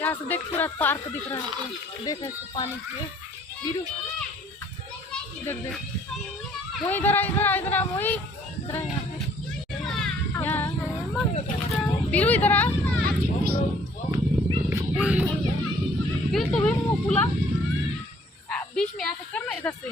यहाँ से देख पूरा पार्क दिख रहा है, देख ऐसे पानी में बीरू इधर देख वो इधर आ मोही इधर यहाँ बीरू इधर आ बीरू तो भी मुँह फुला बीच में आके करना इधर से